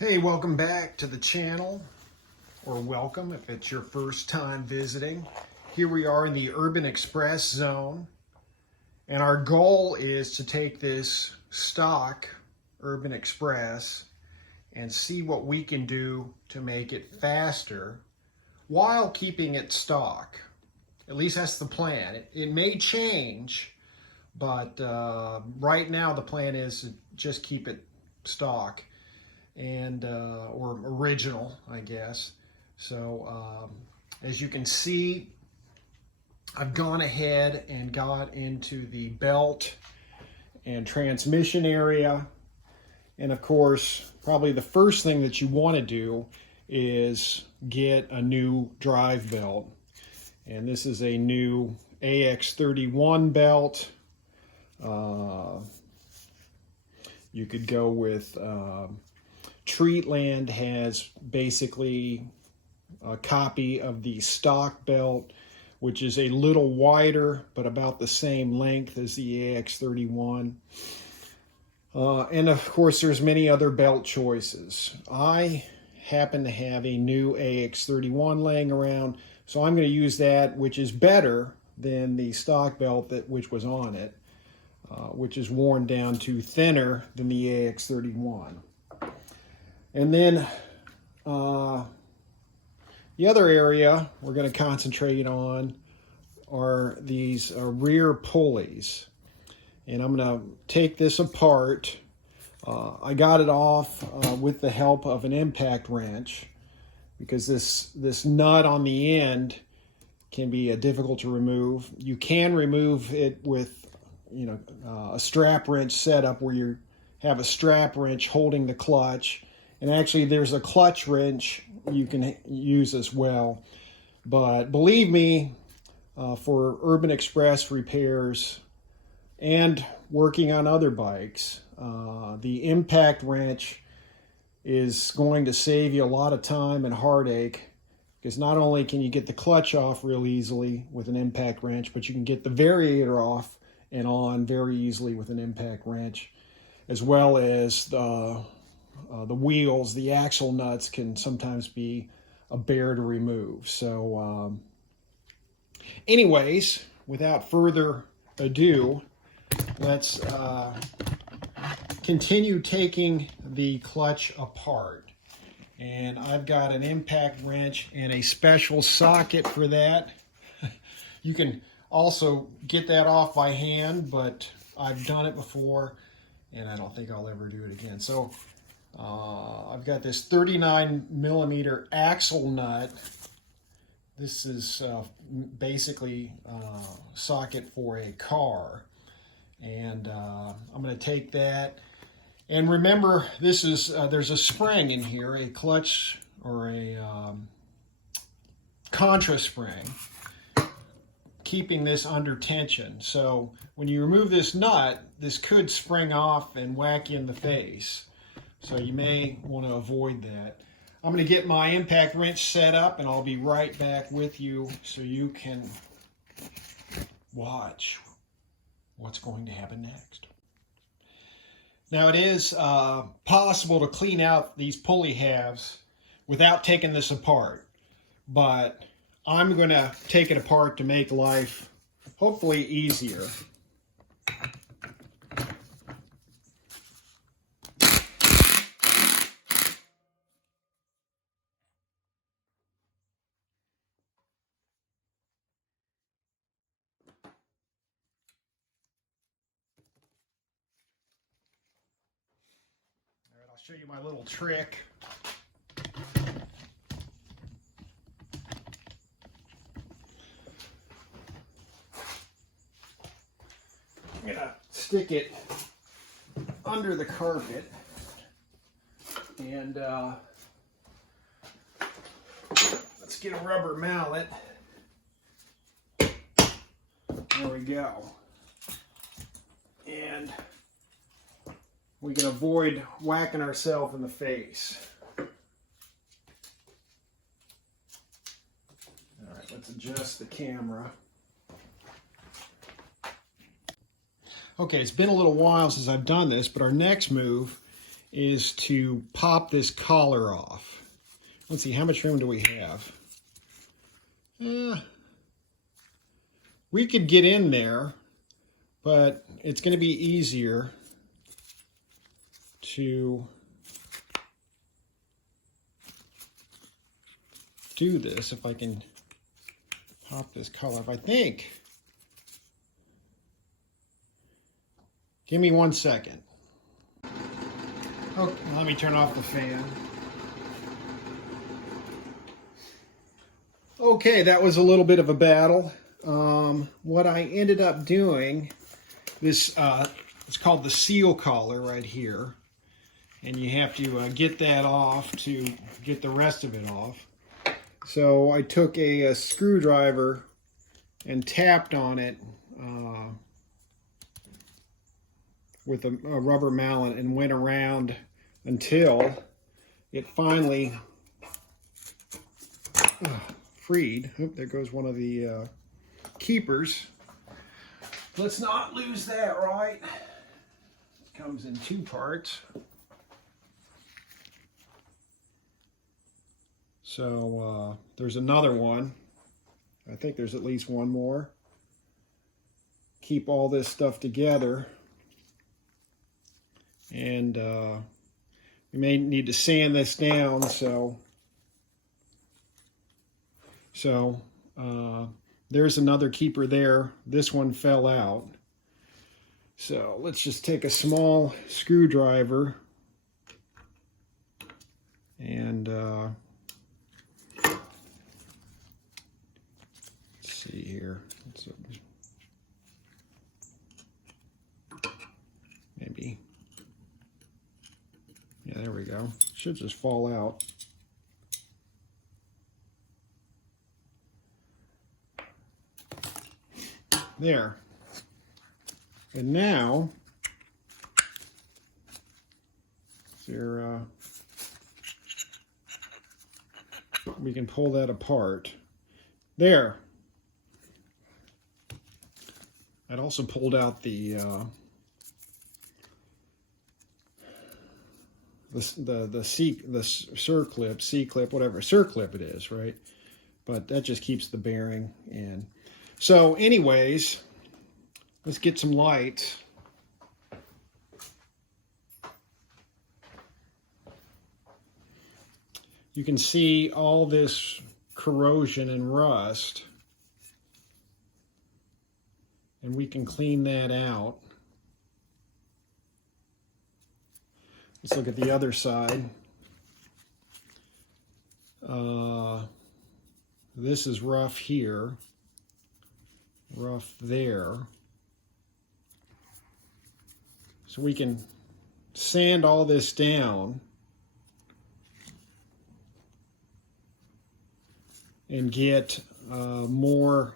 Hey, welcome back to the channel, or welcome if it's your first time visiting. Here we are in the Urban Express zone, and our goal is to take this stock Urban Express and see what we can do to make it faster while keeping it stock. At least that's the plan. It may change, but right now the plan is to just keep it stock and or original, I guess. So as you can see, I've gone ahead and got into the belt and transmission area. And of course, probably the first thing that you want to do is get a new drive belt. And this is a new AX31 belt. You could go with Treatland has basically a copy of the stock belt, which is a little wider but about the same length as the AX31. And of course there's many other belt choices. I happen to have a new AX31 laying around, so I'm going to use that, which is better than the stock belt which was on it, which is worn down to thinner than the AX31. And then the other area we're going to concentrate on are these rear pulleys. And I'm going to take this apart. I got it off with the help of an impact wrench, because this nut on the end can be difficult to remove. You can remove it with a strap wrench setup where you have a strap wrench holding the clutch. And actually there's a clutch wrench you can use as well. But believe me, for Urban Express repairs and working on other bikes, the impact wrench is going to save you a lot of time and heartache, because not only can you get the clutch off real easily with an impact wrench, but you can get the variator off and on very easily with an impact wrench, as well as the wheels. The axle nuts can sometimes be a bear to remove. So anyways, without further ado, let's continue taking the clutch apart. And I've got an impact wrench and a special socket for that. You can also get that off by hand, but I've done it before and I don't think I'll ever do it again. So I've got this 39 millimeter axle nut. This is basically a socket for a car. And I'm going to take that. And remember, this is there's a spring in here, a clutch or a contra spring, keeping this under tension. So when you remove this nut, this could spring off and whack you in the face. So you may want to avoid that. I'm going to get my impact wrench set up and I'll be right back with you so you can watch what's going to happen next. Now it is possible to clean out these pulley halves without taking this apart, but I'm going to take it apart to make life hopefully easier. I'll show you my little trick. I'm going to stick it under the carpet and let's get a rubber mallet. There we go. And we can avoid whacking ourselves in the face. All right, let's adjust the camera. Okay, it's been a little while since I've done this, but our next move is to pop this collar off. Let's see, how much room do we have? We could get in there, but it's going to be easier to do this if I can pop this collar off. I think. Give me 1 second. Okay, let me turn off the fan. Okay, that was a little bit of a battle. What I ended up doing, this it's called the seal collar right here, and you have to get that off to get the rest of it off. So I took a screwdriver and tapped on it with a rubber mallet and went around until it finally freed. Oop, there goes one of the keepers. Let's not lose that, right? It comes in 2 parts. So there's another one. I think there's at least one more. Keep all this stuff together. And we may need to sand this down, so there's another keeper there. This one fell out. So let's just take a small screwdriver and let's see here. Maybe. Yeah, there we go. Should just fall out. There. And now, we can pull that apart. There. I'd also pulled out the circlip, C-clip, whatever circlip it is, right? But that just keeps the bearing in. So anyways, let's get some lights. You can see all this corrosion and rust, and we can clean that out. Let's look at the other side. This is rough here, rough there. So we can sand all this down and get more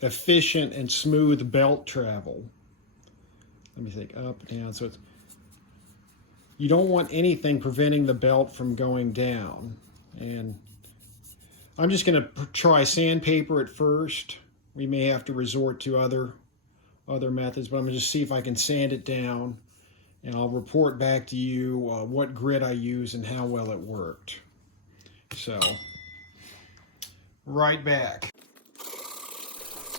efficient and smooth belt travel. Let me think, up, down. So it's, you don't want anything preventing the belt from going down. And I'm just going to try sandpaper at first. We may have to resort to other methods, but I'm going to just see if I can sand it down, and I'll report back to you what grit I use and how well it worked. So, right back.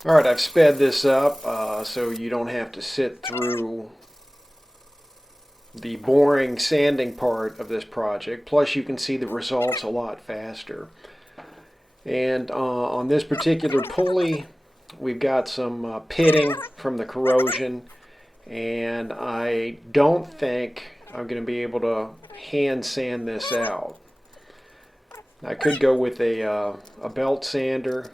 All right, I've sped this up so you don't have to sit through the boring sanding part of this project. Plus, you can see the results a lot faster. And on this particular pulley, we've got some pitting from the corrosion, and I don't think I'm going to be able to hand sand this out. I could go with a belt sander.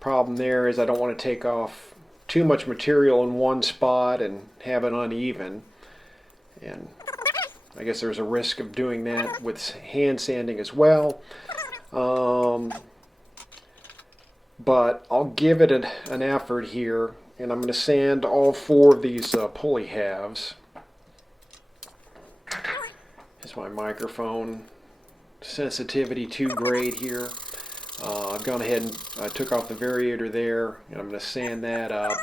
Problem there is I don't want to take off too much material in one spot and have it uneven, and I guess there's a risk of doing that with hand sanding as well. But I'll give it an effort here, and I'm going to sand all 4 of these pulley halves. Here's my microphone. Sensitivity 2 grade here. I've gone ahead and I took off the variator there, and I'm going to sand that up.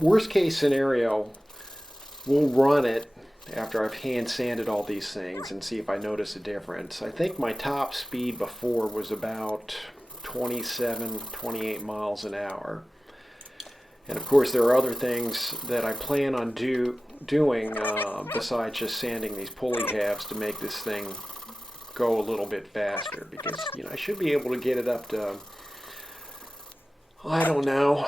Worst case scenario, we'll run it after I've hand sanded all these things and see if I notice a difference. I think my top speed before was about 27, 28 miles an hour. And of course there are other things that I plan on doing besides just sanding these pulley halves to make this thing go a little bit faster, because I should be able to get it up to, I don't know,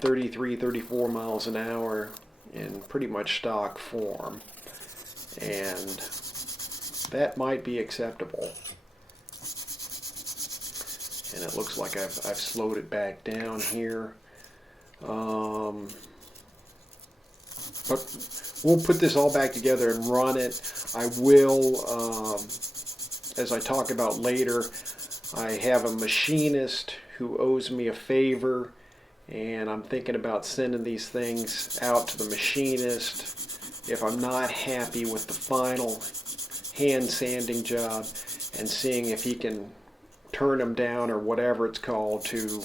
33, 34 miles an hour in pretty much stock form, and that might be acceptable. And it looks like I've slowed it back down here. But we'll put this all back together and run it. I will, as I talk about later, I have a machinist who owes me a favor, and I'm thinking about sending these things out to the machinist if I'm not happy with the final hand sanding job, and seeing if he can turn them down, or whatever it's called, to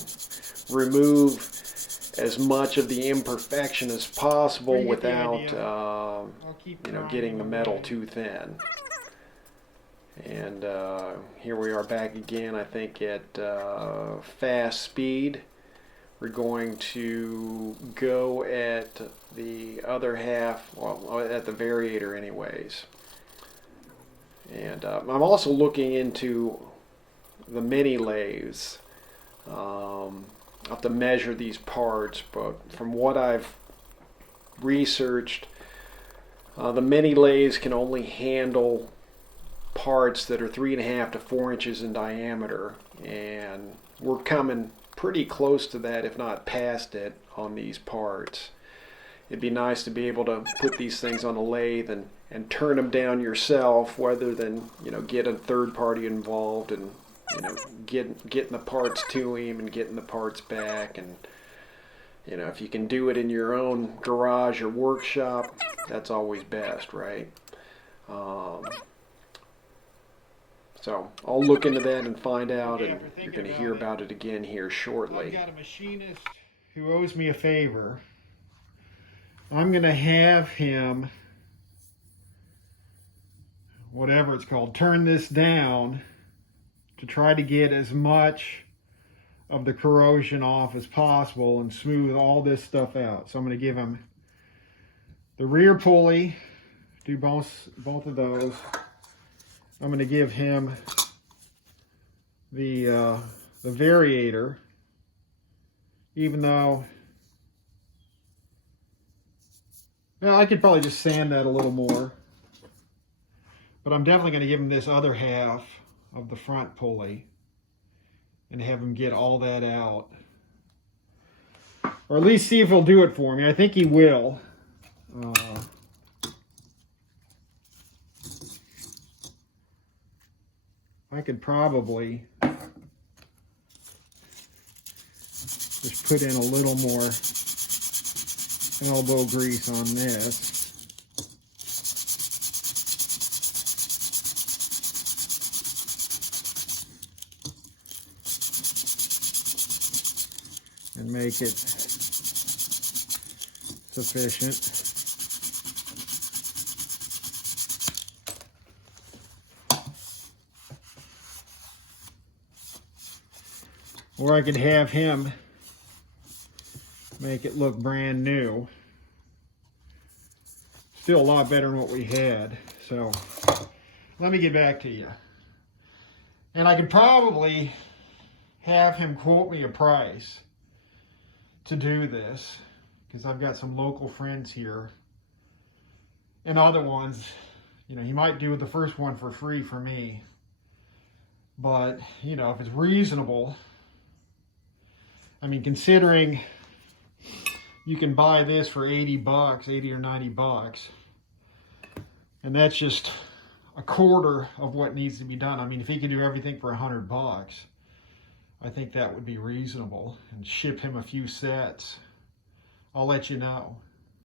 remove as much of the imperfection as possible without getting the metal too thin. And here we are back again, I think at fast speed. We're going to go at the other half, well, at the variator anyways. And I'm also looking into the mini lathes. I have to measure these parts, but from what I've researched, the mini lathes can only handle parts that are 3.5 to 4 inches in diameter, and we're coming pretty close to that, if not past it, on these parts. It'd be nice to be able to put these things on a lathe and turn them down yourself, rather than get a third party involved and getting the parts to him and getting the parts back. And if you can do it in your own garage or workshop, that's always best, right? So I'll look into that and find out, and you're going to hear about it again here shortly. I've got a machinist who owes me a favor. I'm going to have him, whatever it's called, turn this down to try to get as much of the corrosion off as possible and smooth all this stuff out. So I'm going to give him the rear pulley, do both of those. I'm going to give him the variator, even though, well, I could probably just sand that a little more, but I'm definitely going to give him this other half of the front pulley and have him get all that out, or at least see if he'll do it for me. I think he will. I could probably just put in a little more elbow grease on this. And make it sufficient. Or I could have him make it look brand new. Still a lot better than what we had. So let me get back to you. And I could probably have him quote me a price to do this, because I've got some local friends here and other ones. He might do the first one for free for me, but if it's reasonable, I mean, considering you can buy this for 80 bucks, 80 or 90 bucks, and that's just a quarter of what needs to be done. I mean, if he could do everything for 100 bucks, I think that would be reasonable, and ship him a few sets. I'll let you know.